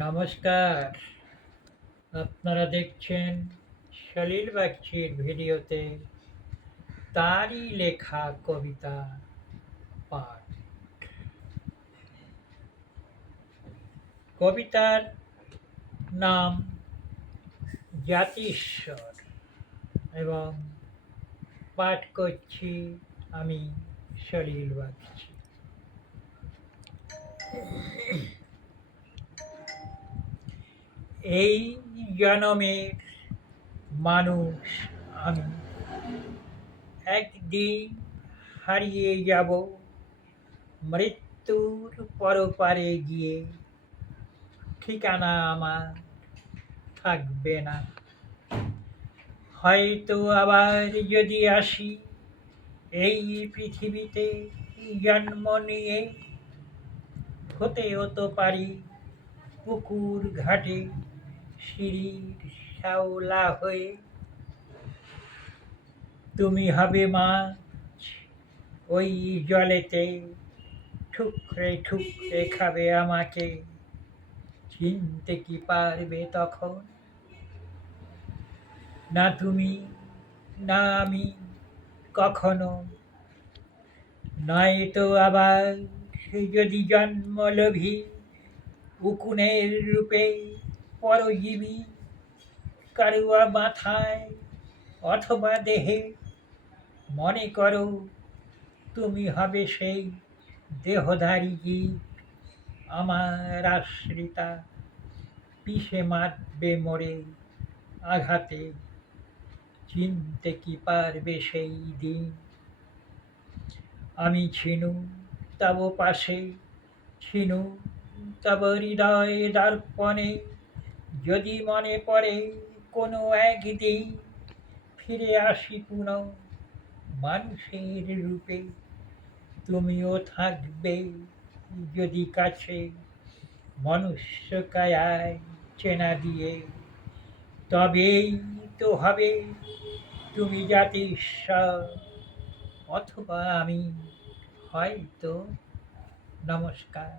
নমস্কার। আপনারা দেখছেন সলিল বাগচির ভিডিওতে তারই লেখা কবিতা পাঠ। কবিতার নাম জাতিস্বর এবং পাঠ করছি আমি সলিল বাগচি। এই জনমের মানুষ আমি একদিন হারিয়ে যাব মৃত্যুর পরপারে গিয়ে, ঠিকানা আমার থাকবে না। হয়তো আবার যদি আসি এই পৃথিবীতে জন্ম নিয়ে, হতেও তো পারি পুকুর ঘাটে সিঁড়ির শ্যাওলা হয়ে। তুমি হবে মাছ ওই জলেতে, ঠুকরে ঠুকরে খাবে আমাকে। চিনতে কি পারবে তখন? না তুমি না আমি কখনো। নয়তো আবার যদি জন্মলোভী উকুনের রূপে পরজীবী কারুয়া মাথায় অথবা দেহে, মনে করো তুমি হবে সেই দেহধারী জীব, আমার আশ্রিতা পিষে মারবে মোরে আঘাতে। চিনতে কি পারবে সেই দিন? আমি ছিনু তব পাশে, ছিনু তব হৃদয় দর্পণে। যদি মনে পড়ে কোনো একদিন ফিরে আসি পুনঃ মানুষের রূপে, তুমিও থাকবে যদি কাছে মনুষ্য কায়ায় চেনা দিয়ে। তবেই তো হবে তুমি জাতিস্বর, অথবা আমি হয়তো। নমস্কার।